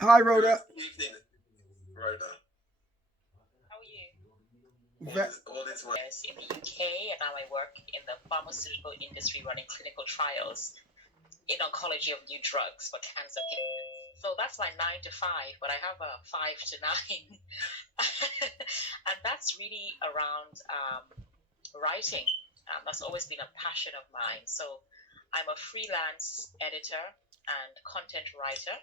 Hi, Rhoda. Good evening, Rhoda. How are you? Ve- All is well. Yes, in the UK, and now I work in the pharmaceutical industry running clinical trials in oncology of new drugs for cancer patients. So that's my 9 to 5, but I have a 5 to 9. And that's really around writing. That's always been a passion of mine. So I'm a freelance editor and content writer.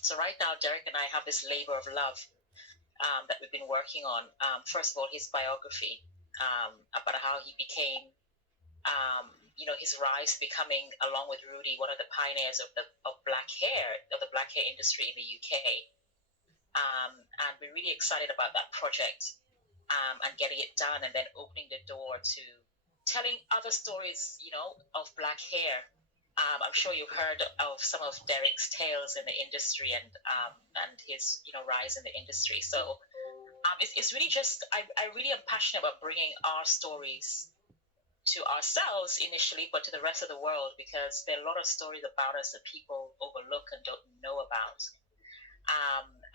So right now, Derek and I have this labor of love that we've been working on. First of all, his biography about how he became, his rise to becoming, along with Rudi, one of the pioneers of the black hair industry in the UK. And we're really excited about that project and getting it done, and then opening the door to telling other stories, of black hair. I'm sure you've heard of some of Derek's tales in the industry and his rise in the industry. So it's really just I really am passionate about bringing our stories to ourselves initially, but to the rest of the world, because there are a lot of stories about us that people overlook and don't know about.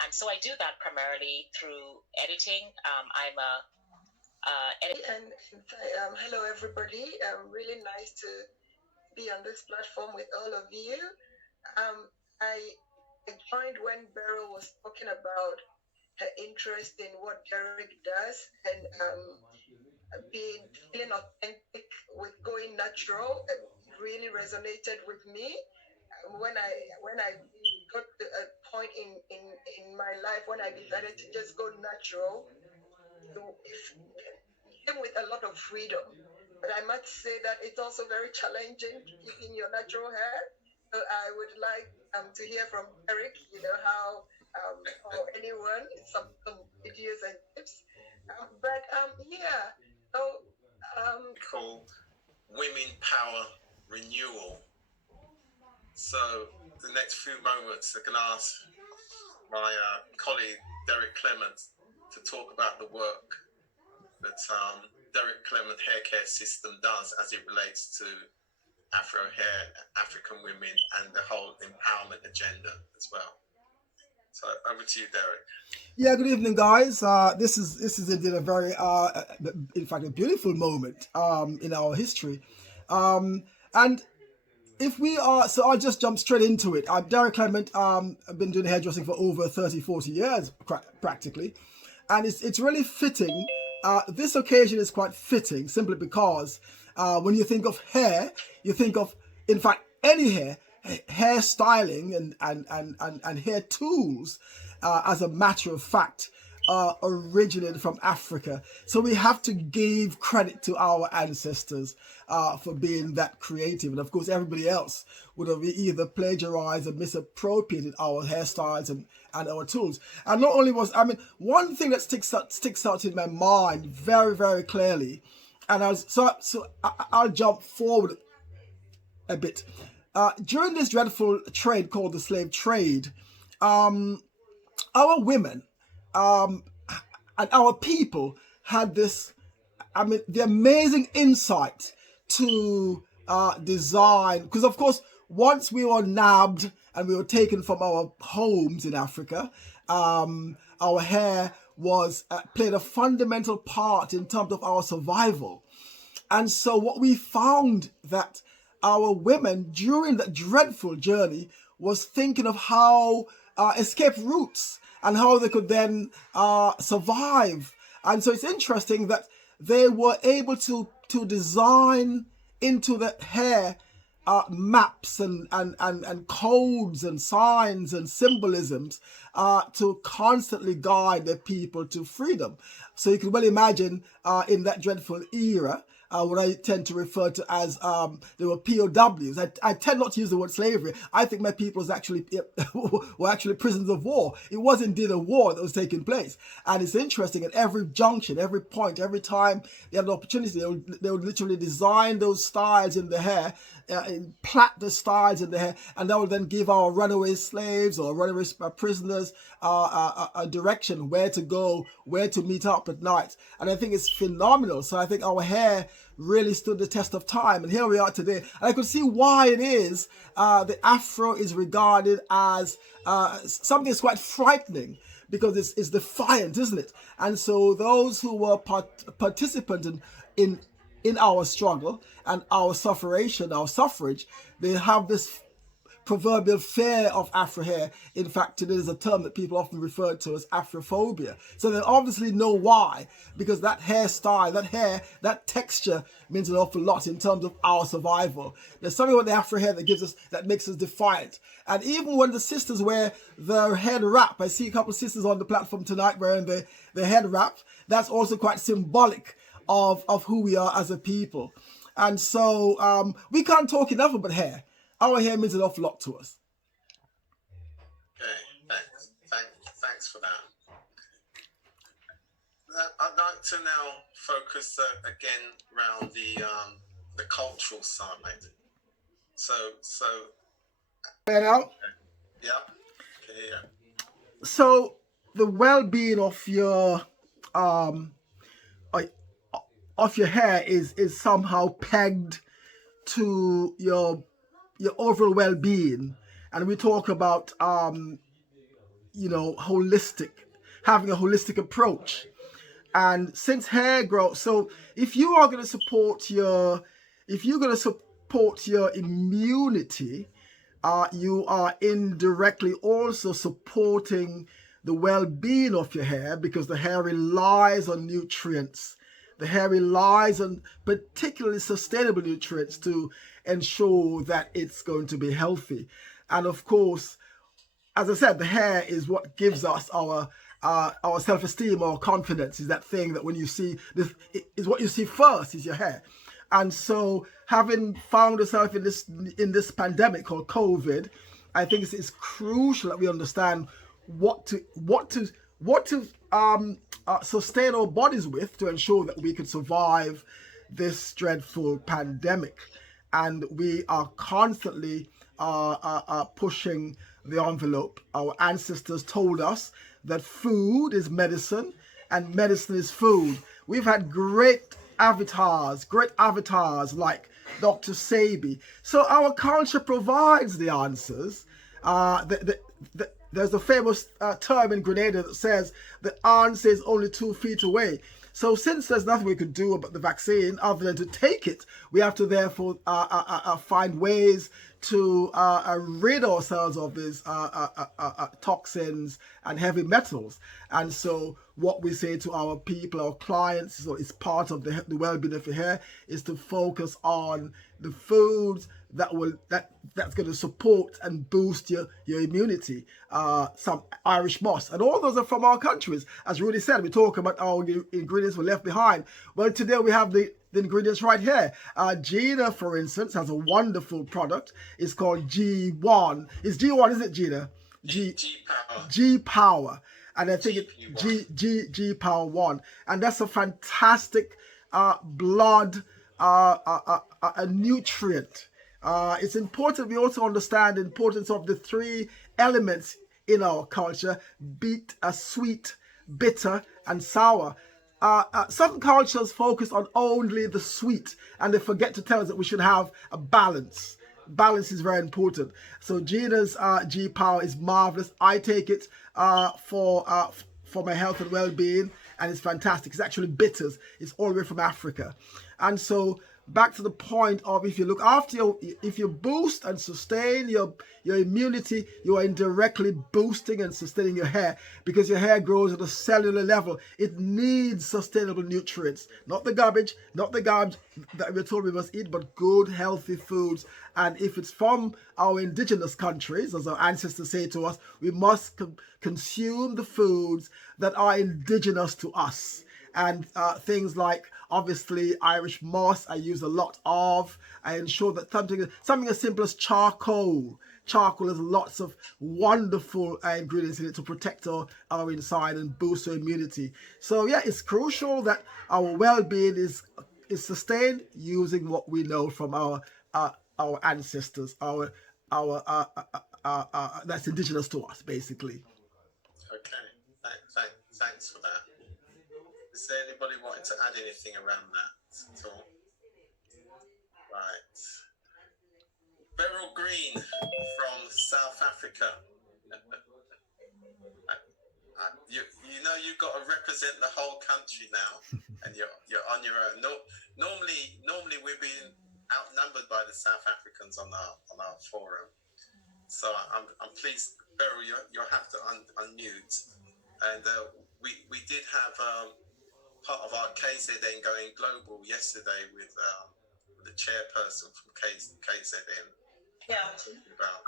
And so I do that primarily through editing. I'm a And hello everybody. Really nice to be on this platform with all of you. I joined when Beryl was talking about her interest in what Derek does and feeling authentic with going natural. It really resonated with me when I got to a point in my life when I decided to just go natural. It came with a lot of freedom, but I must say that it's also very challenging keeping your natural hair. So I would like to hear from Eric, or anyone, some ideas and tips. Yeah, so Called Women Power Renewal. So the next few moments, I can ask my colleague Derek Clement to talk about the work that Derek Clement Hair Care System does as it relates to African women, and the whole empowerment agenda as well. So over to you, Derek. Yeah, good evening, guys. This is indeed a very, in fact, a beautiful moment in our history. And if we are, so I'll just jump straight into it. I'm Derek Clement. I've been doing hairdressing for over 30, 40 years, practically. And it's really fitting. This occasion is quite fitting simply because when you think of hair, you think of, in fact, any hair styling and hair tools, as a matter of fact, originated from Africa. So we have to give credit to our ancestors for being that creative. And of course, everybody else would have either plagiarized or misappropriated our hairstyles and our tools. And not only one thing that sticks out in my mind very, very clearly, and I'll jump forward a bit. During this dreadful trade called the slave trade, our women and our people had the amazing insight to design, because of course once we were nabbed and we were taken from our homes in Africa, our hair was played a fundamental part in terms of our survival. And so what we found that our women during that dreadful journey was thinking of how escape routes and how they could then survive. And so it's interesting that they were able to design into the hair maps and codes and signs and symbolisms to constantly guide the people to freedom. So you can well imagine in that dreadful era, what I tend to refer to as they were POWs. I tend not to use the word slavery. I think my people were actually prisoners of war. It was indeed a war that was taking place. And it's interesting, at every junction, every point, every time they had an opportunity, they would literally design those styles in the hair plait the styles in the hair, and that will then give our runaway slaves or runaway prisoners a direction where to go, where to meet up at night. And I think it's phenomenal. So I think our hair really stood the test of time, and here we are today. And I could see why it is the afro is regarded as something that's quite frightening, because it's defiant, isn't it? And so those who were participant in our struggle and our suffrage, they have this proverbial fear of afro hair. In fact, it is a term that people often refer to as afrophobia. So they obviously know why, because that hairstyle, that texture means an awful lot in terms of our survival. There's something about the afro hair that makes us defiant. And even when the sisters wear their head wrap, I see a couple of sisters on the platform tonight wearing the head wrap. That's also quite symbolic of who we are as a people. And so we can't talk enough about hair. Our hair means an awful lot to us. Okay, thanks for that. I'd like to now focus again around the cultural side. So. Now, yeah. Okay, yeah. So the well-being of your hair is somehow pegged to your overall well-being, and we talk about having a holistic approach. And since hair growth, so if you're going to support your immunity, you are indirectly also supporting the well-being of your hair, because the hair relies on nutrients. The hair relies on particularly sustainable nutrients to ensure that it's going to be healthy. And of course, as I said, the hair is what gives us our self-esteem, our confidence. Is that thing that when you see this, is what you see first is your hair. And so, having found yourself in this pandemic called COVID, I think it's crucial that we understand what to sustain our bodies with to ensure that we can survive this dreadful pandemic. And we are constantly pushing the envelope. Our ancestors told us that food is medicine and medicine is food. We've had great avatars like Dr. Sabi. So our culture provides the answers. There's a famous term in Grenada that says the answer is only 2 feet away. So since there's nothing we could do about the vaccine other than to take it, we have to therefore find ways to rid ourselves of these toxins and heavy metals. And so what we say to our people, our clients, so it's part of the well-being of your hair, is to focus on the foods that's going to support and boost your immunity. Some Irish moss, and all those are from our countries. As Rudi said, we talk about our ingredients were left behind. Well, today we have the ingredients right here. Gina, for instance, has a wonderful product. It's called G1. It's G1, is it, Gina? G Power. And I think it's G Power 1. And that's a fantastic blood a nutrient. It's important we also understand the importance of the 3 elements in our culture: sweet, bitter, and sour. Some cultures focus on only the sweet, and they forget to tell us that we should have a balance. Balance is very important. So Gina's G Power is marvelous. I take it for my health and well-being, and it's fantastic. It's actually bitters. It's all the way from Africa. And so back to the point of, if you look after if you boost and sustain your immunity, you are indirectly boosting and sustaining your hair, because your hair grows at a cellular level. It needs sustainable nutrients, not the garbage that we're told we must eat, but good, healthy foods. And if it's from our indigenous countries, as our ancestors say to us, we must consume the foods that are indigenous to us. And things like, obviously, Irish moss I use a lot of. I ensure that something as simple as charcoal. Charcoal has lots of wonderful ingredients in it to protect our inside and boost our immunity. So yeah, it's crucial that our well-being is sustained using what we know from our our ancestors, our that's indigenous to us, basically. Okay. Thanks for that. Is there anybody wanting to add anything around that at all? Right. Beryl Green from South Africa. You know you've got to represent the whole country now, and you're on your own. No, normally we're being outnumbered by the South Africans on our forum. So I'm pleased, Beryl. You'll have to unmute. And we did have part of our KZN going global yesterday with the chairperson from KZN. Yeah. About.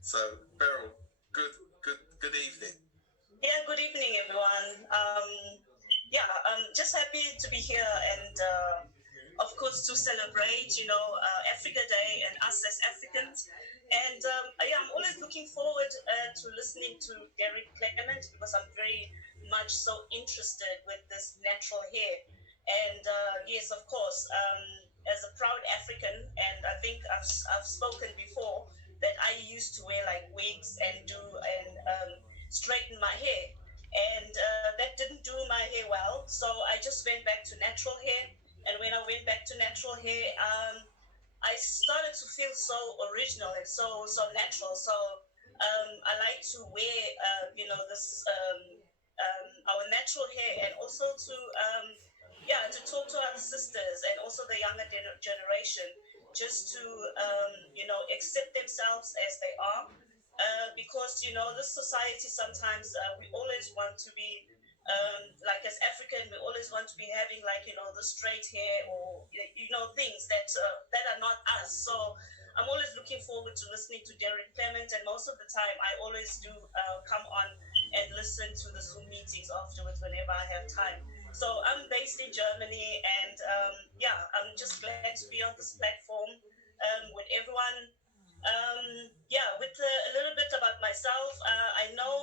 So Beryl, good evening. Yeah, good evening, everyone. I'm just happy to be here and, of course, to celebrate, Africa Day and us as Africans. And I'm always looking forward to listening to Derek Clement because I'm very much so interested with this natural hair. And yes, of course, as a proud African, and I think I've spoken before that I used to wear like wigs and straighten my hair, and that didn't do my hair well, so I just went back to natural hair. And when I went back to natural hair, I started to feel so original and so natural. So I like to wear this our natural hair, and also to talk to our sisters and also the younger generation, just to accept themselves as they are, because this society sometimes we always want to be like as African, we always want to be having like the straight hair or things that are not us. So I'm always looking forward to listening to Derek Clement, and most of the time I always do come on and listen to the Zoom meetings afterwards whenever I have time. So I'm based in Germany, and I'm just glad to be on this platform with everyone. With a little bit about myself, I know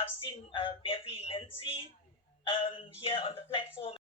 I've seen Beverly Lindsay here on the platform.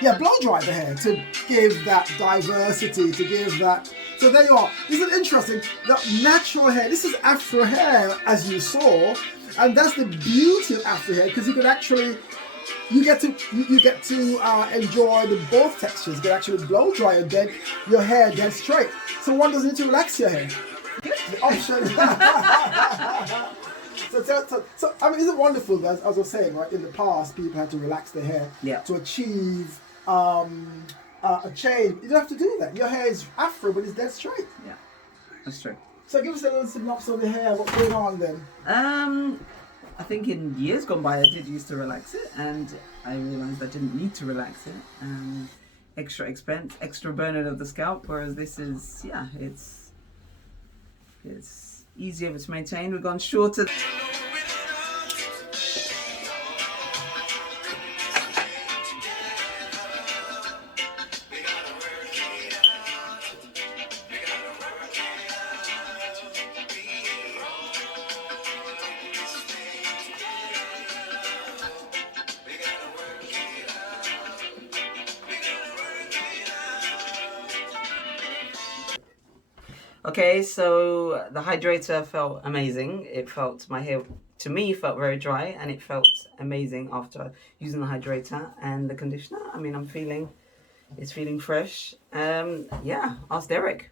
Yeah, blow dry the hair to give that diversity, to give that. So there you are. Isn't it interesting? That natural hair. This is Afro hair, as you saw, and that's the beauty of Afro hair, because you can actually, you get to enjoy the both textures. You can actually blow dry your hair dead straight. So one doesn't need to relax your hair. The option. So I mean, isn't it wonderful that, as I was saying, right? In the past, people had to relax their hair to achieve a change. You don't have to do that. Your hair is Afro, but it's dead straight. Yeah, that's true. So give us a little synopsis of the hair. What's going on then? I think in years gone by, I did used to relax it, and I realised I didn't need to relax it. extra expense, extra burning of the scalp. Whereas this is, yeah, it's easier to maintain. We've gone shorter. Okay, so the hydrator felt amazing. It felt, my hair to me felt very dry, and it felt amazing after using the hydrator and the conditioner. I mean, it's feeling fresh. Yeah, ask Derek.